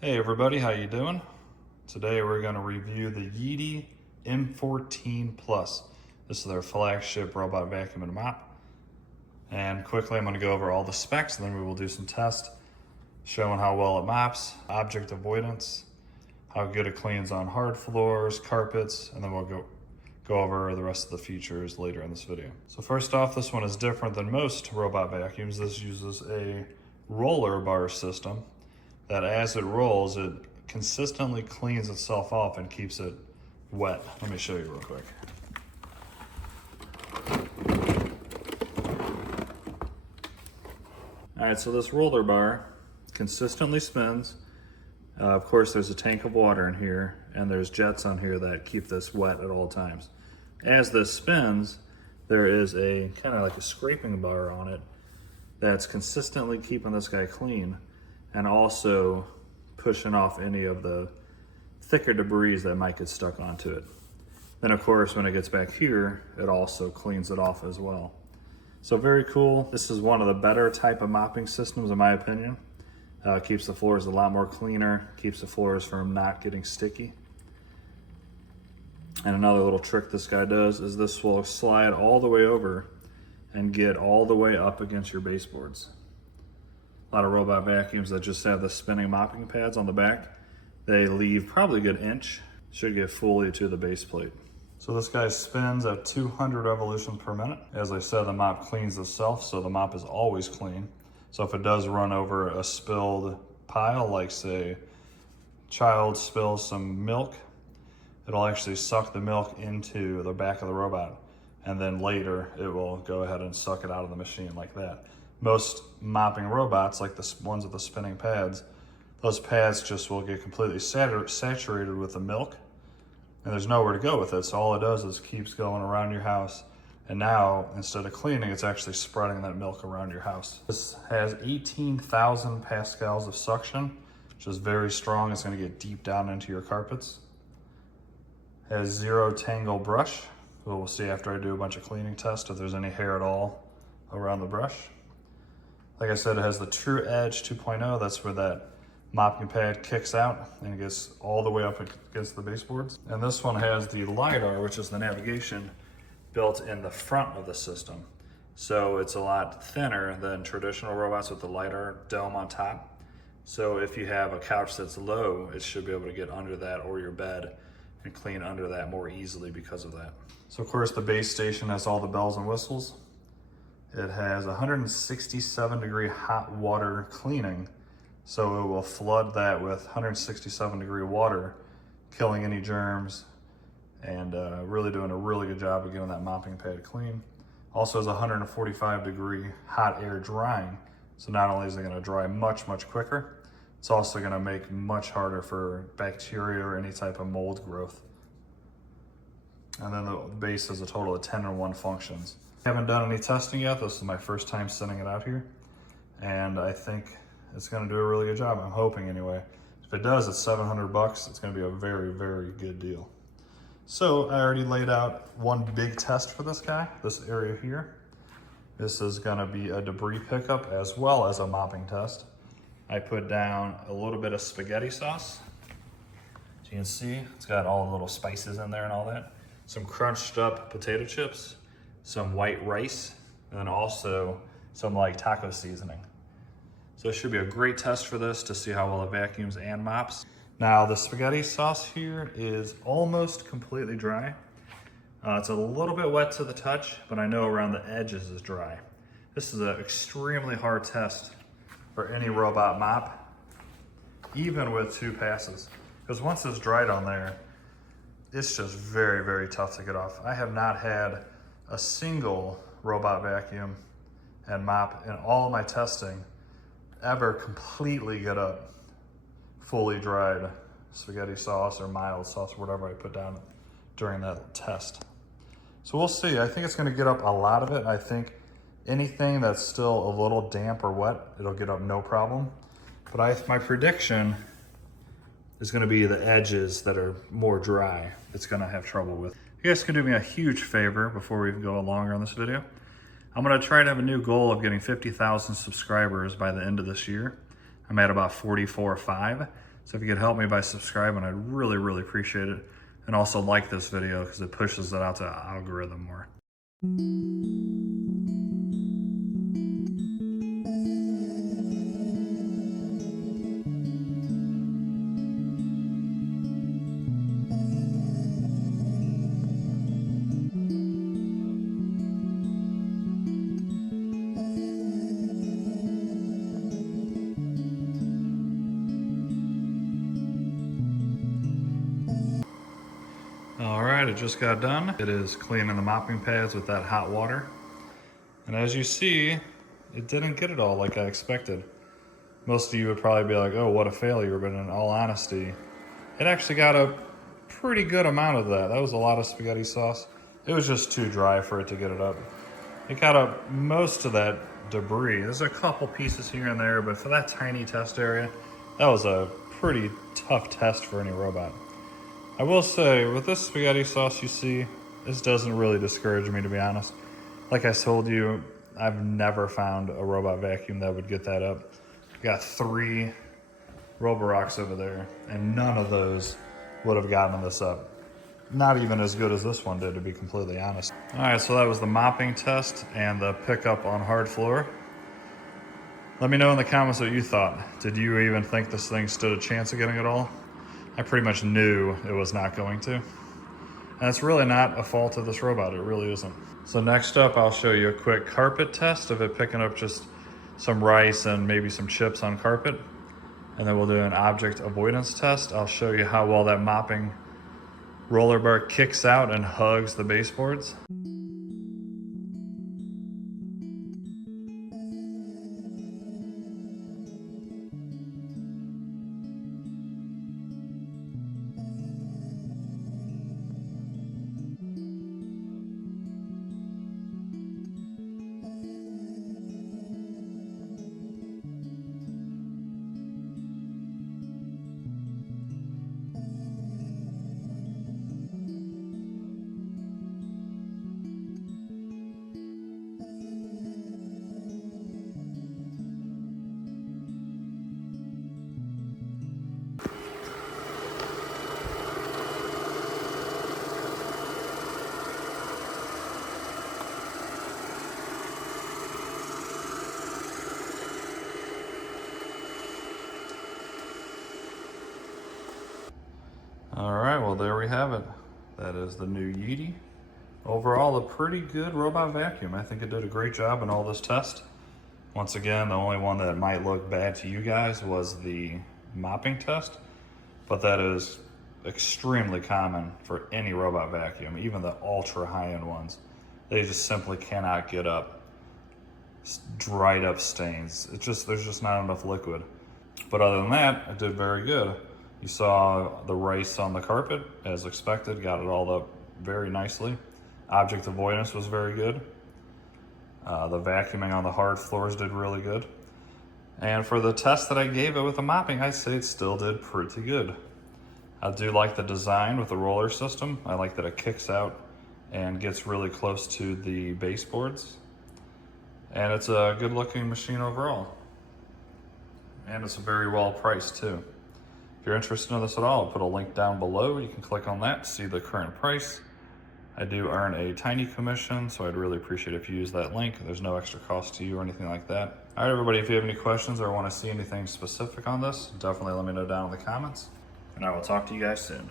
Hey everybody, how you doing? Today we're going to review the Yeedi M14 Plus. This is their flagship robot vacuum and mop. And quickly I'm going to go over all the specs, and then we will do some tests showing how well it mops, object avoidance, how good it cleans on hard floors, carpets, and then we'll go over the rest of the features later in this video. So first off, this one is different than most robot vacuums. This uses a roller bar system that as it rolls, it consistently cleans itself off and keeps it wet. Let me show you real quick. All right, so this roller bar consistently spins. Of course, there's a tank of water in here, and there's jets on here that keep this wet at all times. As this spins, there is a kind of like a scraping bar on it that's consistently keeping this guy clean, and also pushing off any of the thicker debris that might get stuck onto it. Then of course, when it gets back here, it also cleans it off as well. So very cool. This is one of the better type of mopping systems in my opinion. Keeps the floors a lot more cleaner, keeps the floors from not getting sticky. And another little trick this guy does is this will slide all the way over and get all the way up against your baseboards. A lot of robot vacuums that just have the spinning mopping pads on the back, they leave probably a good inch, should get fully to the base plate. So this guy spins at 200 revolutions per minute. As I said, the mop cleans itself, so the mop is always clean. So if it does run over a spilled pile, like say, child spills some milk, it'll actually suck the milk into the back of the robot, and then later it will go ahead and suck it out of the machine like that. Most mopping robots, like the ones with the spinning pads, those pads just will get completely saturated with the milk, and there's nowhere to go with it. So all it does is keeps going around your house, and now instead of cleaning, it's actually spreading that milk around your house. This has 18,000 pascals of suction, which is very strong. It's going to get deep down into your carpets. Has zero tangle brush. We'll see after I do a bunch of cleaning tests if there's any hair at all around the brush. Like I said, it has the True Edge 2.0. That's where that mopping pad kicks out and it gets all the way up against the baseboards. And this one has the LiDAR, which is the navigation, built in the front of the system. So it's a lot thinner than traditional robots with the LiDAR dome on top. So if you have a couch that's low, it should be able to get under that, or your bed, and clean under that more easily because of that. So of course the base station has all the bells and whistles. It has 167 degree hot water cleaning, so it will flood that with 167 degree water, killing any germs, and really doing a really good job of getting that mopping pad clean. Also has 145 degree hot air drying, so not only is it going to dry much quicker, it's also going to make much harder for bacteria or any type of mold growth. And then the base has a total of 10 in 1 functions. I haven't done any testing yet. This is my first time sending it out here, and I think it's going to do a really good job. I'm hoping anyway. If it does, it's $700. It's going to be a very good deal. So I already laid out one big test for this guy, this area here. This is going to be a debris pickup as well as a mopping test. I put down a little bit of spaghetti sauce. As you can see, it's got all the little spices in there and all that. Some crunched up potato chips, some white rice, and then also some like taco seasoning. So it should be a great test for this to see how well it vacuums and mops. Now the spaghetti sauce here is almost completely dry. It's a little bit wet to the touch, but I know around the edges is dry. This is an extremely hard test for any robot mop, even with 2 passes. Because once it's dried on there, it's just very tough to get off. I have not had a single robot vacuum and mop in all of my testing ever completely get up fully dried spaghetti sauce or mild sauce or whatever I put down during that test. So we'll see. I think it's going to get up a lot of it. I think anything that's still a little damp or wet, it'll get up no problem. But my prediction is going to be the edges that are more dry. It's going to have trouble with. You guys can do me a huge favor before we go longer on this video. I'm going to try to have a new goal of getting 50,000 subscribers by the end of this year. I'm at about 44 or 5. So if you could help me by subscribing, I'd really appreciate it. And also like this video because it pushes it out to the algorithm more. All right, it just got done. It is cleaning the mopping pads with that hot water. And as you see, it didn't get it all like I expected. Most of you would probably be like, oh, what a failure, but in all honesty, it actually got a pretty good amount of that. That was a lot of spaghetti sauce. It was just too dry for it to get it up. It got up most of that debris. There's a couple pieces here and there, but for that tiny test area, that was a pretty tough test for any robot. I will say, with this spaghetti sauce you see, this doesn't really discourage me, to be honest. Like I told you, I've never found a robot vacuum that would get that up. Got 3 Roborocks over there, and none of those would have gotten this up. Not even as good as this one did, to be completely honest. All right, so that was the mopping test and the pickup on hard floor. Let me know in the comments what you thought. Did you even think this thing stood a chance of getting it all? I pretty much knew it was not going to. And it's really not a fault of this robot, it really isn't. So next up, I'll show you a quick carpet test of it picking up just some rice and maybe some chips on carpet. And then we'll do an object avoidance test. I'll show you how well that mopping roller bar kicks out and hugs the baseboards. All right, well, there we have it. That is the new Yeedi. Overall, a pretty good robot vacuum. I think it did a great job in all this test. Once again, the only one that might look bad to you guys was the mopping test, but that is extremely common for any robot vacuum, even the ultra high-end ones. They just simply cannot get up dried up stains. There's just not enough liquid. But other than that, it did very good. You saw the rice on the carpet, as expected, got it all up very nicely. Object avoidance was very good. The vacuuming on the hard floors did really good. And for the test that I gave it with the mopping, I'd say it still did pretty good. I do like the design with the roller system. I like that it kicks out and gets really close to the baseboards. And it's a good looking machine overall. And it's very well priced too. If you're interested in this at all, I'll put a link down below. You can click on that to see the current price. I do earn a tiny commission, so I'd really appreciate it if you use that link. There's no extra cost to you or anything like that. All right, everybody, if you have any questions or want to see anything specific on this, definitely let me know down in the comments, and I will talk to you guys soon.